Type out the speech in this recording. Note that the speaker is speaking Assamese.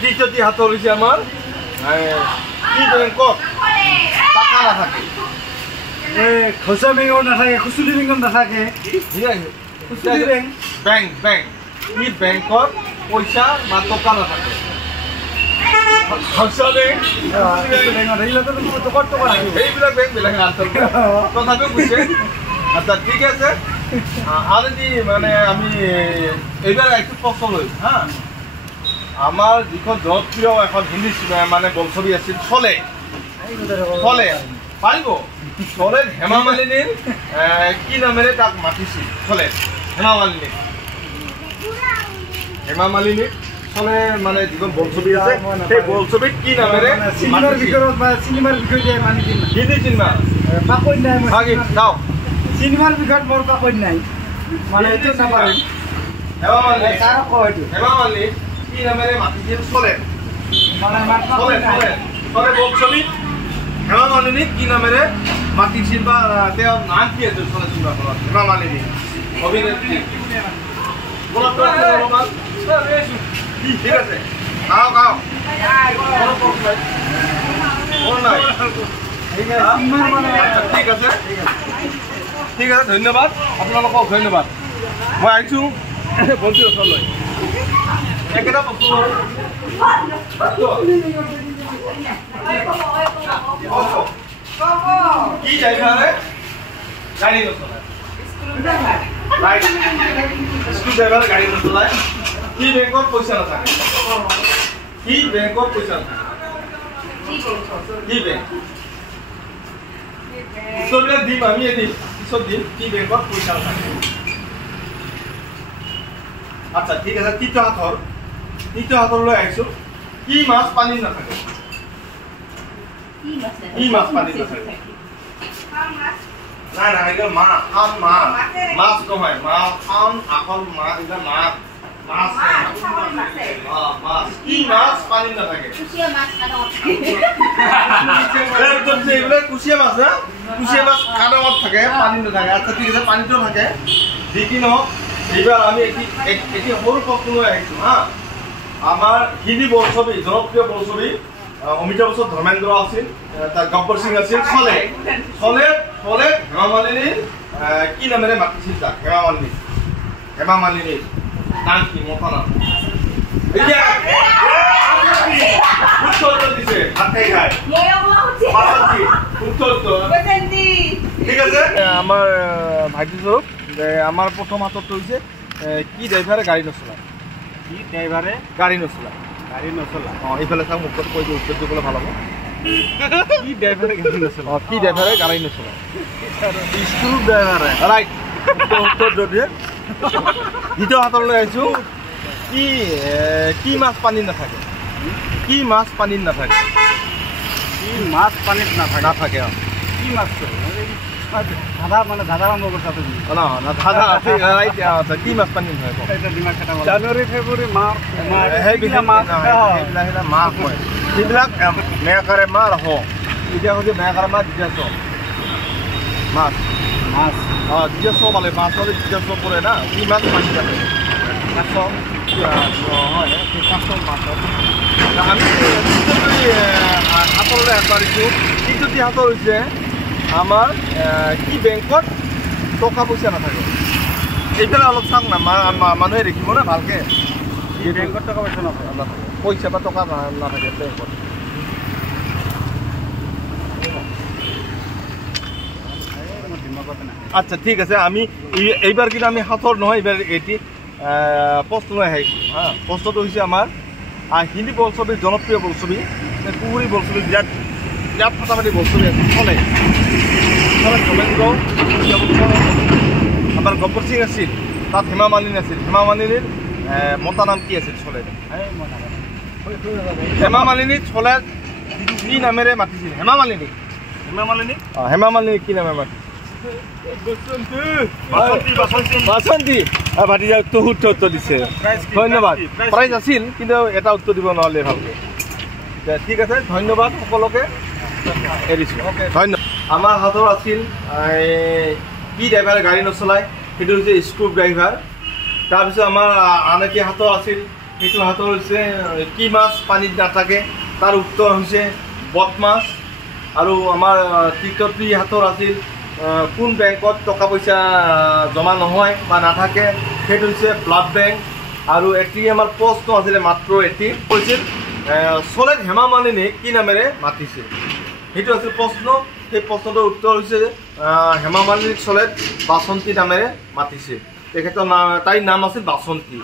দ্বিতীয়টি হাতর হচ্ছে আমার কি ব্যাংকত টাকা না থাকে খোসা বেঙ্গল না থাকে খুচুলি বেঙ্গল না থাকে ব্যাংক ব্যাংক কি ব্যাংকত পয়সা বা টাকা না থাকে খোসা ব্যাংক এইবিলাক ব্যাংক বিলাক তথাপিও বুঝছে আচ্ছা ঠিক আছে আর যদি মানে আমি এইবার একটু প্রশ্ন লই হ্যাঁ আমার যিখন জনপ্রিয় এখন হিন্দী মানে বোলছবি আছিল চলে চলে পাৰিব চলে হেমা মালিনীৰ কি নামেৰে তাক মাতিছিল চলে হেমা মালিনী চলে মানে যিখন বোলছবি আছে সেই বোলছবিত কি নামেৰে সিনেমার বিষয়ে মানে কি হিন্দী চিনেমা পাকই নাই যাও সিনেমার বিষয়ত মোর পাকই নাই মানে এইটো নাপারে হেমা মালিনী তার কয়টো হেমা মালিনী কি নামেৰে মাতিছিল চলে মানে চলে চলে চলে বোলছবিত হেমা মালিনী কি নামেৰে মাতিছিল বা তেওঁৰ নাম কি আছিল চলে চিনেমাখনত হেমা মালিনী অভিনেত্ৰী ঠিক আছে আও আও ঠিক আছে ঠিক আছে ধন্যবাদ আপোনালোকক ধন্যবাদ মই আহিছোঁ বন্ধুৰ ওচৰলৈ একেটা বস্তু কি ড্ৰাইভাৰে গাড়ী নচলায় স্কুল ড্ৰাইভাৰে গাড়ী নচলায় কি বেংকত পইচা নাথাকে কি বেংকত পইচা নাথাকে কি বেংক পিছতবিলাক দিম আমি এদিন পিছত দিম কি বেংকত পইচা নাথাকে আচ্ছা ঠিক আছে তৃতীয় হাতৰলৈ আহিছোঁ কি মাছ পানীত নাথাকে কি মাছ পানীত নাথাকে নাই নাই এটা মাছ খান মাছ মাছ নহয় মাছ খান আকল মাছ এটা মাছ মাছ মাছ কি মাছ পানীত নাথাকে কুচিয়া মাছ না কুচিয়া মাছ কাদঙত থাকে পানীত নাথাকে আচ্ছা ঠিক আছে পানীতো থাকে যি কি নহওক এইবাৰ আমি এটি সৰু প্ৰশ্ন লৈ আহিছোঁ হা আমাৰ হিন্দী বোলছবি জনপ্ৰিয় বোলছবি অমিতাভ বচ্চন ধৰ্মেন্দ্ৰ আছিল তাৰ গব্বৰ সিং আছিল চলে হেমা মালিনীৰ কি নামেৰে মাতিছিল তাক হেমা মালিনীৰ নাম কি মতা নাম ঠিক আছে আমাৰ ভাগ্যস্বৰূপ যে আমাৰ প্ৰথম হাতত হৈছে কি ড্ৰাইভাৰে গাড়ী নচলায় কি ড্ৰাইভাৰে গাড়ী নচলায় এইফালে চাওক মুখত কৈ দিওঁ উত্তৰ দিবলৈ ভাল হ'ব কি ড্ৰাইভাৰে গাড়ি নচলায় কি ড্ৰাইভাৰে গাড়ী নচলায় স্কুল ড্ৰাইভাৰে ৰাইট উত্তৰ দিয়ে দ্বিতীয় হাতলৈ আহিছোঁ কি মাছ পানীত নাথাকে কি মাছ পানীত নাথাকে কি মাছ পানিত নাথাকে কি মাছ ধাঁধা মানে ধাঁধা আরম্ভ করতে হবে কি মাছ পানীত নাথাকে জানুয়ারি ফেব্রুয়ারি মাছ মাছ হয় সেইবিলাক মেকাৰে মাছ হওঁ এতিয়া হৈছে মেকাৰে মাছ দ্বিতীয় মাছ দ্বিতীয় পালে মাছ হ'লে দ্বিতীয় পৰে না কি মাছ পানীত নাথাকে কাছ হয় কাছ মাছ আমি হাতলৈ আগবাঢ়িছোঁ তৃতীয়টি হাতৰ হৈছে আমাৰ কি বেংকত টকা পইচা নাথাকে এইফালে অলপ চাওক না মানুহে দেখিব না ভালকৈ বেংকত টকা পয়সা নাথাকে পইচা বা টকা নাথাকে বেংকত আচ্ছা ঠিক আছে আমি এইবাৰ কিন্তু আমি হাতৰ নহয় এইবাৰ এটি প্ৰশ্ন লৈ আহিছোঁ হা প্ৰশ্নটো হৈছে আমাৰ হিন্দী বোলছবি জনপ্ৰিয় বোলছবি পুখুৰী বোলছবি বিৰাট ফাটাফাটি বোলছবি আছে চলে ধৰ্মেন্দ্ৰ আমাৰ গব্বৰ সিং আছিল তাত হেমা মালিনী আছিল হেমা মালিনীৰ মতা নাম কি আছিল চলে হেমা মালিনী চলে কি নামেৰে মাতিছিল হেমা মালিনী কি নামেৰে মাতিছিল বাসন্তী ভাটিজা উত্তৰ দিছে ধন্যবাদ প্ৰাইজ আছিল কিন্তু এটা উত্তৰ দিব নহ'লে ভালকৈ ঠিক আছে ধন্যবাদ সকলোকে এৰিছোঁ ধন্যবাদ আমাৰ হাতৰ আছিল কি ড্ৰাইভাৰে গাড়ী নচলায় সেইটো হৈছে স্ক্ৰু ড্ৰাইভাৰ তাৰপিছত আমাৰ আন এটি হাতৰ আছিল সেইটো হাতৰ হৈছে কি মাছ পানীত নাথাকে, তাৰ উত্তৰ হৈছে বট মাছ। আৰু আমাৰ তৃতীয়টি হাতৰ আছিল কোন বেংকত টকা পইচা জমা নহয় বা নাথাকে, সেইটো হৈছে ব্লাড বেংক। আৰু এটি আমাৰ প্ৰশ্ন আছিলে মাত্ৰ এটি কৈছিল চলেত হেমা মালিনী কি নামেৰে মাতিছিল, সেইটো আছিল প্ৰশ্ন। সেই প্ৰশ্নটোৰ উত্তৰ হৈছে হেমা মালিনীক চলেত বাচন্তী নামেৰে মাতিছিল। তেখেতৰ নাম তাইৰ নাম আছিল বাচন্তী।